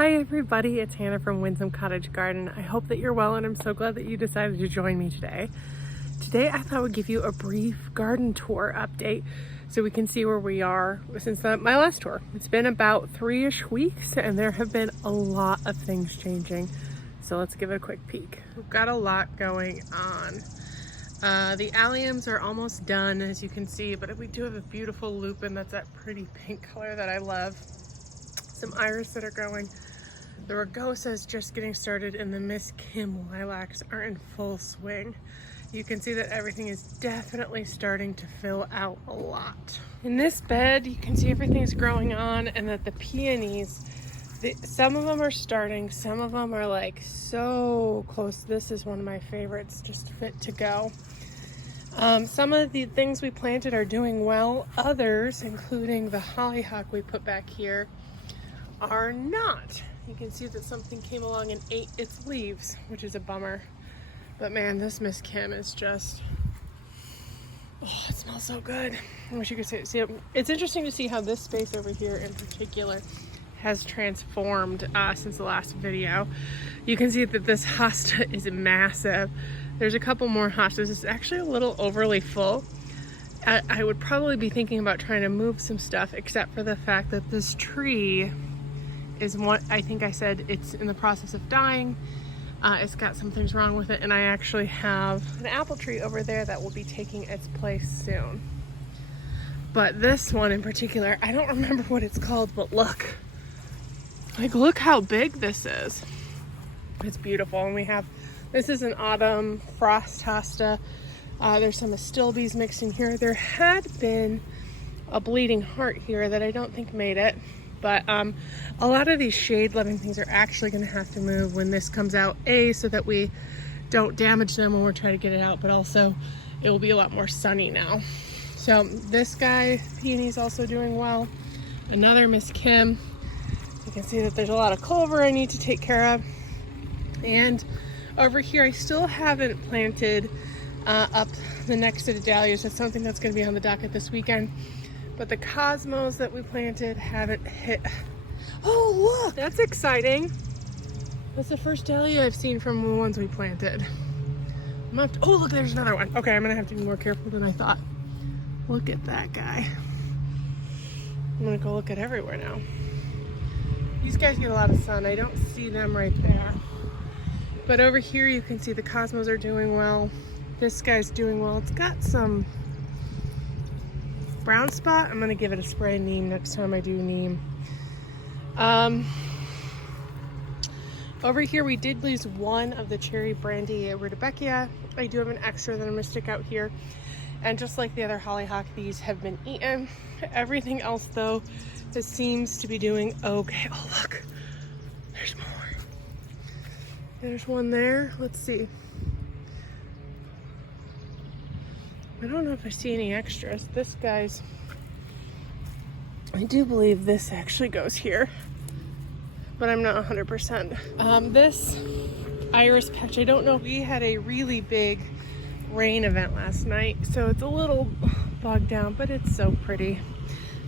Hi everybody, it's Hannah from Winsome Cottage Garden. I hope that you're well and I'm so glad that you decided to join me today. Today I thought I would give you a brief garden tour update so we can see where we are since my last tour. It's been about 3-ish weeks and there have been a lot of things changing. So let's give it a quick peek. We've got a lot going on. The alliums are almost done, as you can see, but we do have a beautiful lupin that's that pretty pink color that I love. Some iris that are going. The rugosa is just getting started and the Miss Kim lilacs are in full swing. You can see that everything is definitely starting to fill out a lot. In this bed, you can see everything's growing on and that the peonies, some of them are starting, some of them are like so close. This is one of my favorites, just fit to go. Some of the things we planted are doing well. Others, including the hollyhock we put back here, are not. You can see that something came along and ate its leaves, which is a bummer. But man, this Miss Kim is just, oh, it smells so good. I wish you could see it. It's interesting to see how this space over here in particular has transformed since the last video. You can see that this hosta is massive. There's a couple more hostas. It's actually a little overly full. I would probably be thinking about trying to move some stuff, except for the fact that this tree is what I think I said it's in the process of dying. It's got some things wrong with it, and I actually have an apple tree over there that will be taking its place soon. But this one in particular, I don't remember what it's called, but look. Like, look how big this is. It's beautiful, and we have, this is an autumn frost hosta. There's some astilbes mixed in here. There had been a bleeding heart here that I don't think made it. But a lot of these shade-loving things are actually going to have to move when this comes out, so that we don't damage them when we're trying to get it out, but also it will be a lot more sunny now. So this guy, peony's also doing well. Another Miss Kim. You can see that there's a lot of clover I need to take care of. And over here, I still haven't planted up the next set of dahlias. That's something that's going to be on the docket this weekend. But the cosmos that we planted haven't hit. Oh, look, that's exciting. That's the first dahlia I've seen from the ones we planted. Oh, look, there's another one. Okay, I'm gonna have to be more careful than I thought. Look at that guy. I'm gonna go look at everywhere now. These guys get a lot of sun. I don't see them right there. But over here, you can see the cosmos are doing well. This guy's doing well. It's got some brown spot. I'm gonna give it a spray of neem next time I do neem. Over here we did lose one of the cherry brandy rudbeckia. I do have an extra that I'm gonna stick out here, and just like the other hollyhock, these have been eaten. Everything else though, this seems to be doing okay. Oh look, there's more. There's one there. Let's see. I don't know if I see any extras. This guy's, I do believe this actually goes here, but I'm not 100%. This iris patch, I don't know. We had a really big rain event last night, so it's a little bogged down, but it's so pretty.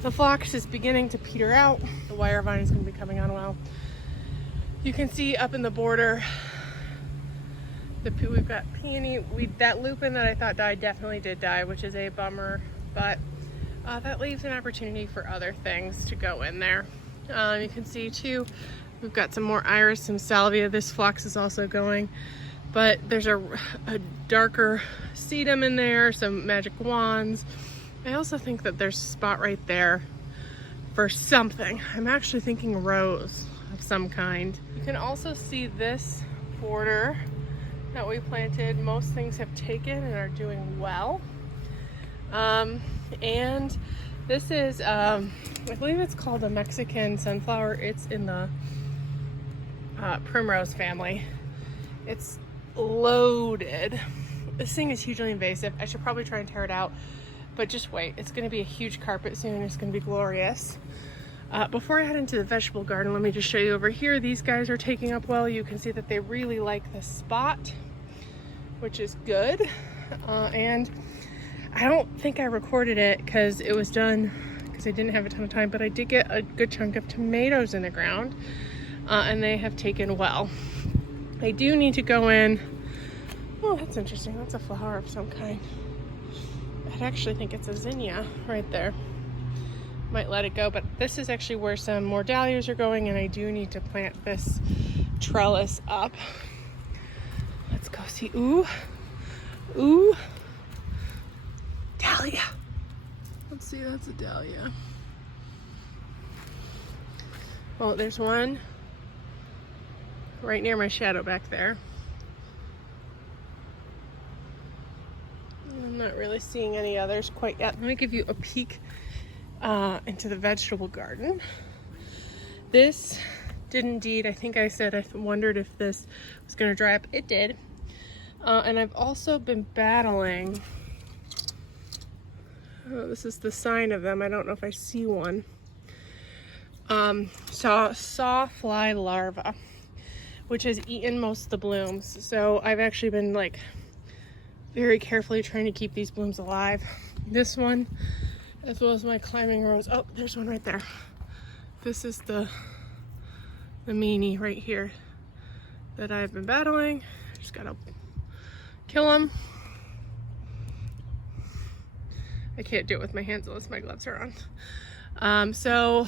The phlox is beginning to peter out. The wire vine is going to be coming on well. You can see up in the border, we've got peony. That lupin that I thought died definitely did die, which is a bummer, but that leaves an opportunity for other things to go in there. You can see too, we've got some more iris, some salvia. This phlox is also going, but there's a darker sedum in there, some magic wands. I also think that there's a spot right there for something. I'm actually thinking rose of some kind. You can also see this border that we planted. Most things have taken and are doing well. And this is, I believe it's called a Mexican sunflower. It's in the primrose family. It's loaded. This thing is hugely invasive. I should probably try and tear it out, but just wait. It's gonna be a huge carpet soon. It's gonna be glorious. Before I head into the vegetable garden, let me just show you over here. These guys are taking up well. You can see that they really like this spot, which is good. And I don't think I recorded it because it was done because I didn't have a ton of time, but I did get a good chunk of tomatoes in the ground. and they have taken well. I do need to go in. Oh, that's interesting. That's a flower of some kind. I actually think it's a zinnia right there. Might let it go, but this is actually where some more dahlias are going, and I do need to plant this trellis up. Let's go see. Ooh, ooh, dahlia. Let's see, that's a dahlia. Well, there's one right near my shadow back there. I'm not really seeing any others quite yet. Let me give you a peek into the vegetable garden. This did indeed, I think I said I wondered if this was going to dry up. It did. And I've also been battling, oh, this is the sign of them. I don't know if I see one. Sawfly larva, which has eaten most of the blooms. So I've actually been like very carefully trying to keep these blooms alive. This one, as well as my climbing rose. Oh, there's one right there. This is the meanie right here that I've been battling. Just gotta kill them. I can't do it with my hands unless my gloves are on. So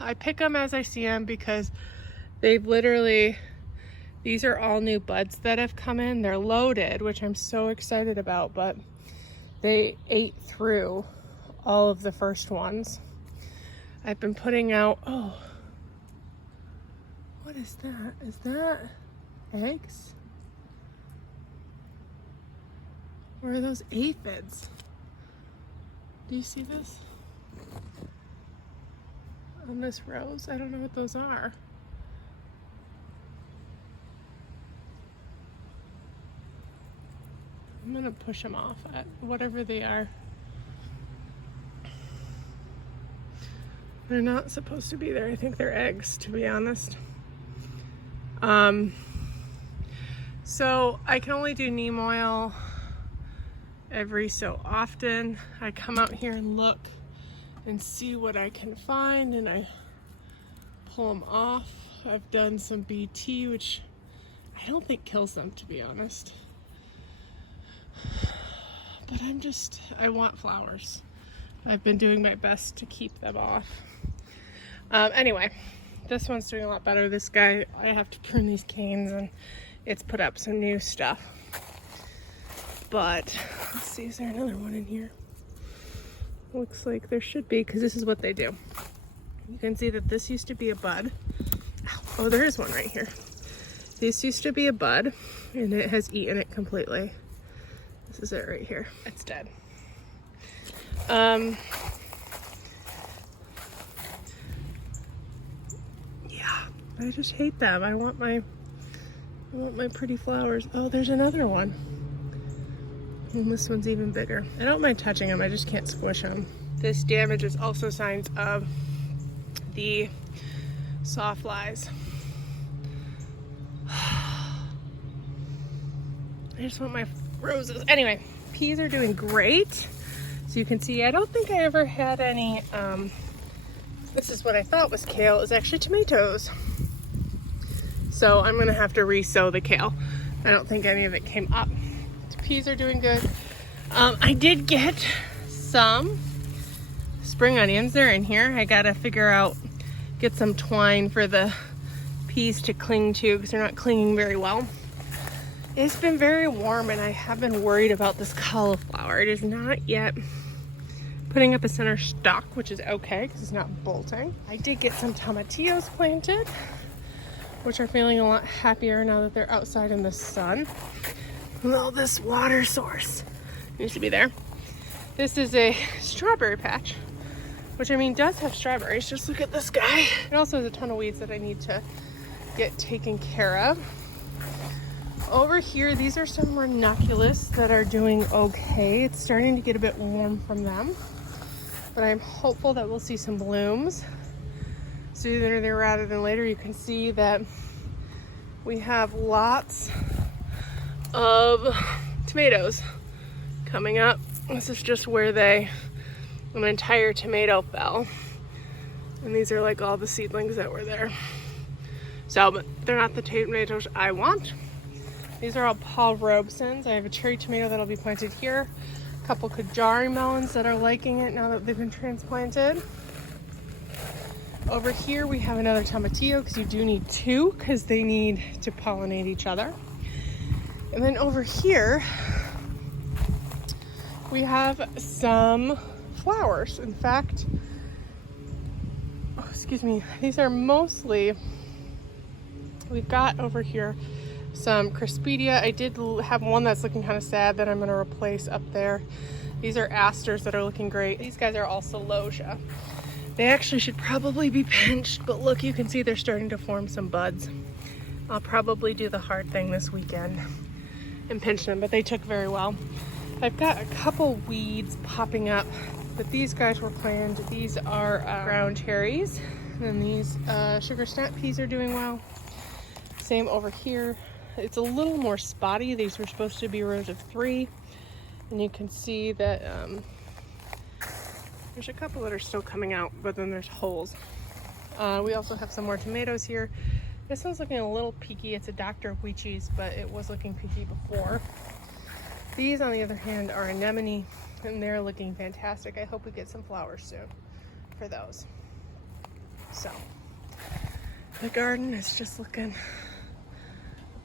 I pick them as I see them because they've literally, these are all new buds that have come in. They're loaded, which I'm so excited about, but they ate through all of the first ones. I've been putting out, oh, what is that? Is that eggs? Or are those aphids? Do you see this? On this rose? I don't know what those are. I'm gonna push them off at whatever they are. They're not supposed to be there. I think they're eggs, to be honest. So I can only do neem oil every so often. I come out here and look and see what I can find, and I pull them off. I've done some BT, which I don't think kills them, to be honest. But I want flowers. I've been doing my best to keep them off. Anyway, this one's doing a lot better. This guy, I have to prune these canes, and it's put up some new stuff. But let's see, is there another one in here? Looks like there should be, because this is what they do. You can see that this used to be a bud. Oh, there is one right here. This used to be a bud, and it has eaten it completely. This is it right here. It's dead. Yeah, I just hate them. I want my pretty flowers. Oh, there's another one. And this one's even bigger. I don't mind touching them, I just can't squish them. This damage is also signs of the sawflies. I just want my roses. Anyway, peas are doing great. So you can see, I don't think I ever had any, this is what I thought was kale, is actually tomatoes. So I'm gonna have to re-sow the kale. I don't think any of it came up. The peas are doing good. I did get some spring onions. They're in here. I gotta figure out, get some twine for the peas to cling to because they're not clinging very well. It's been very warm, and I have been worried about this cauliflower. It is not yet putting up a center stalk, which is okay because it's not bolting. I did get some tomatillos planted, which are feeling a lot happier now that they're outside in the sun. Well, this water source needs to be there. This is a strawberry patch, which I mean does have strawberries. Just look at this guy. It also has a ton of weeds that I need to get taken care of. Over here, these are some ranunculus that are doing okay. It's starting to get a bit warm from them, but I'm hopeful that we'll see some blooms sooner rather than later. You can see that we have lots of tomatoes coming up. This is just where an entire tomato fell, and these are like all the seedlings that were there. So, but they're not the tomatoes I want. These are all Paul Robesons. I have a cherry tomato that'll be planted here. A couple Kajari melons that are liking it now that they've been transplanted. Over here we have another tomatillo, because you do need two because they need to pollinate each other. And then over here we have some flowers. In fact, oh, excuse me, these are mostly, we've got over here some Crispidia. I did have one that's looking kind of sad that I'm going to replace up there. These are asters that are looking great. These guys are also Logia. They actually should probably be pinched, but look, you can see they're starting to form some buds. I'll probably do the hard thing this weekend and pinch them, but they took very well. I've got a couple weeds popping up, but these guys were planned. These are ground cherries, and these sugar snap peas are doing well. Same over here. It's a little more spotty. These were supposed to be rows of 3, and you can see that there's a couple that are still coming out, but then there's holes. We also have some more tomatoes here. This one's looking a little peaky. It's a Dr. Weechies, but it was looking peaky before. These, on the other hand, are anemone, and they're looking fantastic. I hope we get some flowers soon for those. So, the garden is just looking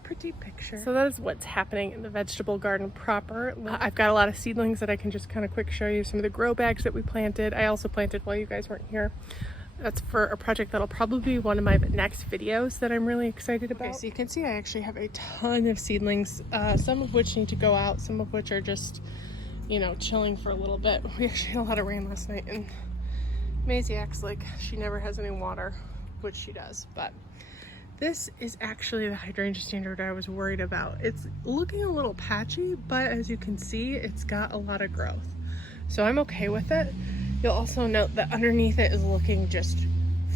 pretty picture. So that is what's happening in the vegetable garden proper. I've got a lot of seedlings that I can just kind of quick show you. Some of the grow bags that we planted. I also planted while you guys weren't here. That's for a project that'll probably be one of my next videos that I'm really excited about. Okay, so you can see I actually have a ton of seedlings, some of which need to go out, some of which are just, you know, chilling for a little bit. We actually had a lot of rain last night, and Maisie acts like she never has any water, which she does, but this is actually the hydrangea standard I was worried about. It's looking a little patchy, but as you can see, it's got a lot of growth. So I'm okay with it. You'll also note that underneath it is looking just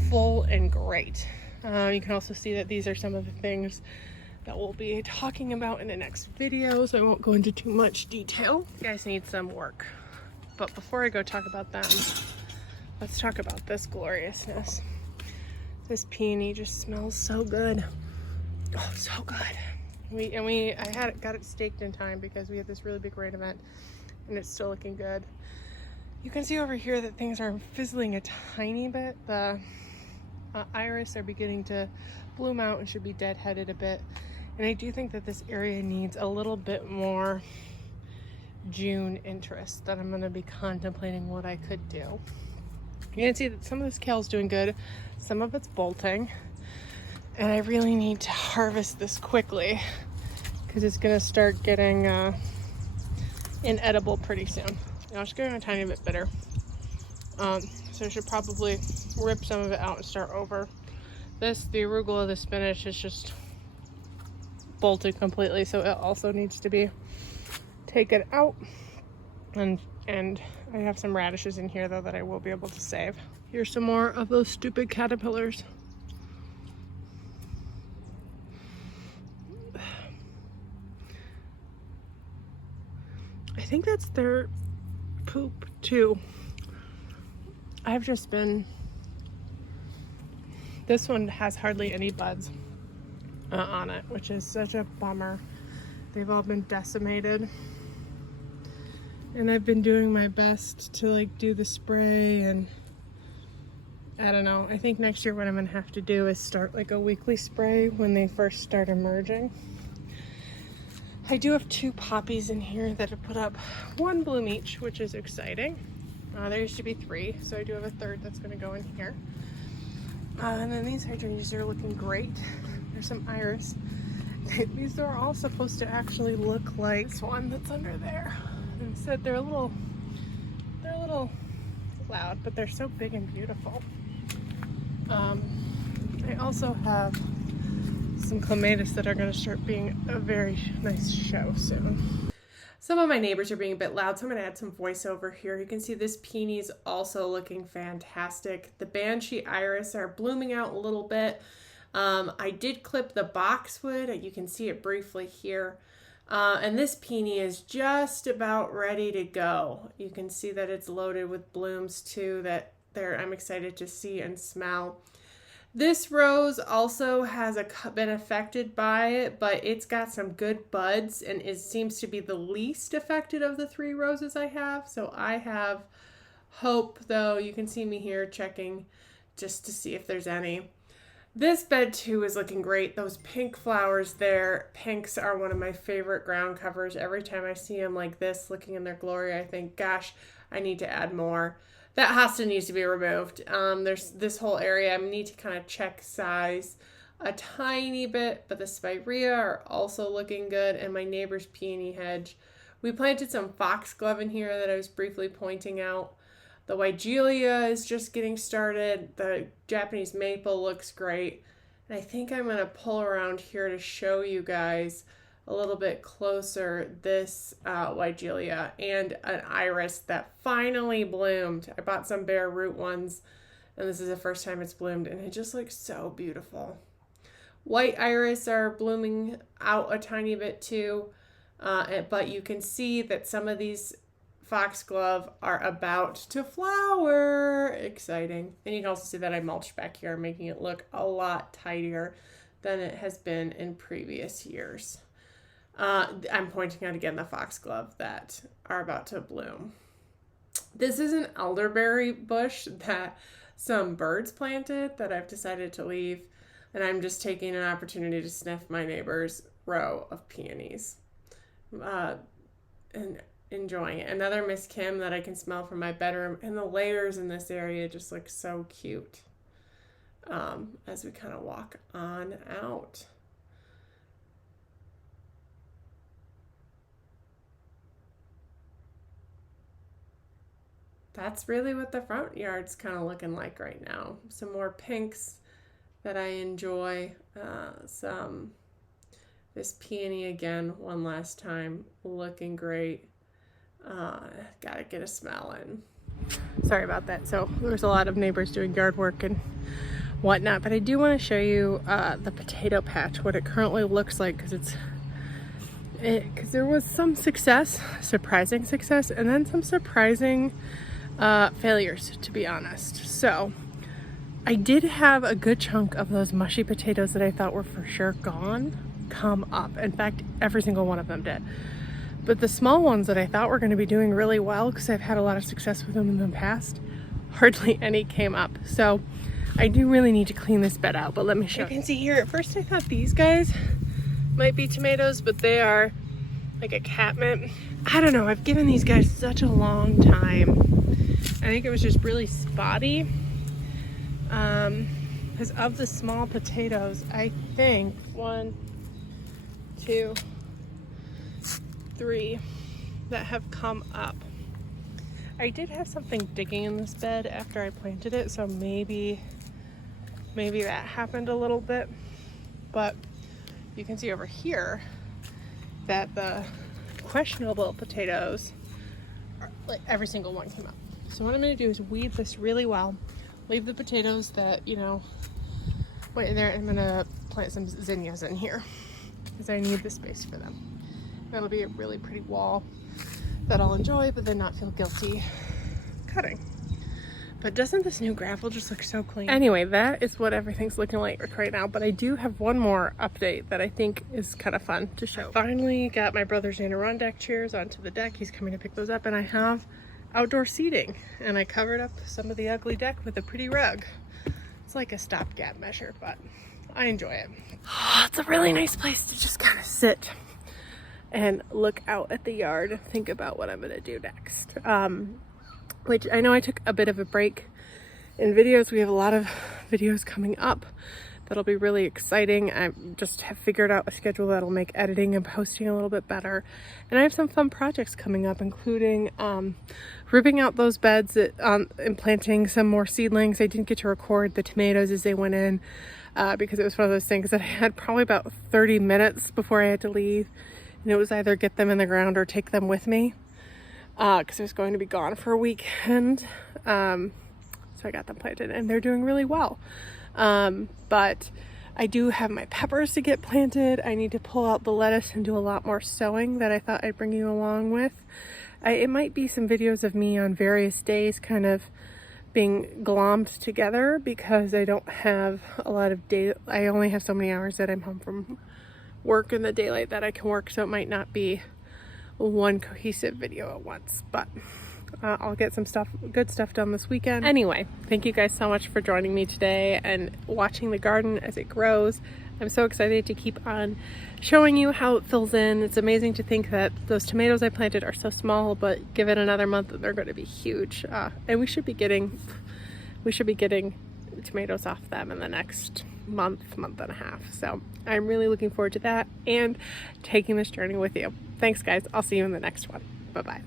full and great. You can also see that these are some of the things that we'll be talking about in the next video, so I won't go into too much detail. You guys need some work. But before I go talk about them, let's talk about this gloriousness. This peony just smells so good. Oh, so good. I got it staked in time because we had this really big rain event, and it's still looking good. You can see over here that things are fizzling a tiny bit. The iris are beginning to bloom out and should be deadheaded a bit. And I do think that this area needs a little bit more June interest, that I'm going to be contemplating what I could do. You can see that some of this kale's doing good, some of it's bolting, and I really need to harvest this quickly because it's going to start getting inedible pretty soon. You know, it's getting a tiny bit bitter, so I should probably rip some of it out and start over. The arugula, the spinach is just bolted completely, so it also needs to be taken out. And I have some radishes in here though that I will be able to save. Here's some more of those stupid caterpillars. I think that's their poop too. I've just been, this one has hardly any buds on it, which is such a bummer. They've all been decimated. And I've been doing my best to like do the spray, and I don't know. I think next year what I'm gonna have to do is start like a weekly spray when they first start emerging. I do have 2 poppies in here that have put up 1 bloom each, which is exciting. There used to be 3, so I do have a 3rd that's gonna go in here. And then these hydrangeas are looking great. There's some iris. These are all supposed to actually look like this one that's under there. Instead, they're a little loud, but they're so big and beautiful. I also have some clematis that are going to start being a very nice show soon. Some of my neighbors are being a bit loud, so I'm going to add some voiceover here. You can see this peony is also looking fantastic. The banshee iris are blooming out a little bit. I did clip the boxwood. You can see it briefly here. And this peony is just about ready to go. You can see that it's loaded with blooms too that I'm excited to see and smell. This rose also has been affected by it, but it's got some good buds and it seems to be the least affected of the 3 roses I have. So I have hope, though. You can see me here checking just to see if there's any. This bed too is looking great. Those pink flowers there, pinks are one of my favorite ground covers. Every time I see them like this looking in their glory, I think, gosh, I need to add more. That hosta needs to be removed. There's this whole area. I need to kind of check size a tiny bit, but the spirea are also looking good, and my neighbor's peony hedge. We planted some foxglove in here that I was briefly pointing out. The Weigelia is just getting started. The Japanese maple looks great. And I think I'm going to pull around here to show you guys a little bit closer this Weigelia and an iris that finally bloomed. I bought some bare root ones, and this is the first time it's bloomed, and it just looks so beautiful. White iris are blooming out a tiny bit too, but you can see that some of these foxglove are about to flower. Exciting. And you can also see that I mulched back here, making it look a lot tidier than it has been in previous years. I'm pointing out again the foxglove that are about to bloom. This is an elderberry bush that some birds planted that I've decided to leave, and I'm just taking an opportunity to sniff my neighbor's row of peonies. And enjoying it. Another Miss Kim that I can smell from my bedroom, and the layers in this area just look so cute as we kind of walk on out. That's really what the front yard's kind of looking like right now. Some more pinks that I enjoy. This peony again, one last time, looking great. Gotta get a smell in. Sorry about that. So there's a lot of neighbors doing yard work and whatnot, but I do want to show you the potato patch, what it currently looks like, because there was some success, surprising success, and then some surprising failures, to be honest. So I did have a good chunk of those mushy potatoes that I thought were for sure gone come up. In fact, every single one of them did. But the small ones that I thought were going to be doing really well, because I've had a lot of success with them in the past, hardly any came up. So I do really need to clean this bed out, but let me show you. You can see here, at first I thought these guys might be tomatoes, but they are like a catmint. I don't know, I've given these guys such a long time. I think it was just really spotty. Because of the small potatoes, I think 1, 2, 3 that have come up. I did have something digging in this bed after I planted it, so maybe that happened a little bit. But you can see over here that the questionable potatoes are, like, every single one came up. So what I'm going to do is weed this really well, leave the potatoes that, wait in there. I'm going to plant some zinnias in here because I need the space for them. That'll be a really pretty wall that I'll enjoy, but then not feel guilty cutting. But doesn't this new gravel just look so clean? Anyway, that is what everything's looking like right now, but I do have one more update that I think is kind of fun to show. I finally got my brother's Adirondack chairs onto the deck. He's coming to pick those up, and I have outdoor seating, and I covered up some of the ugly deck with a pretty rug. It's like a stopgap measure, but I enjoy it. Oh, it's a really nice place to just kind of sit and look out at the yard and think about what I'm gonna do next. Which I know I took a bit of a break in videos. We have a lot of videos coming up that'll be really exciting. I just have figured out a schedule that'll make editing and posting a little bit better. And I have some fun projects coming up, including ripping out those beds and planting some more seedlings. I didn't get to record the tomatoes as they went in because it was one of those things that I had probably about 30 minutes before I had to leave. And it was either get them in the ground or take them with me because I was going to be gone for a weekend. So I got them planted and they're doing really well. But I do have my peppers to get planted. I need to pull out the lettuce and do a lot more sowing that I thought I'd bring you along with. It might be some videos of me on various days kind of being glommed together because I don't have a lot of day. I only have so many hours that I'm home from work in the daylight that I can work, so it might not be one cohesive video at once, but I'll get some good stuff done this weekend. Anyway, thank you guys so much for joining me today and watching the garden as it grows. I'm so excited to keep on showing you how it fills in. It's amazing to think that those tomatoes I planted are so small, but give it another month and they're going to be huge. And we should be getting tomatoes off them in the next month and a half. So I'm really looking forward to that and taking this journey with you. Thanks guys. I'll see you in the next one. Bye-bye.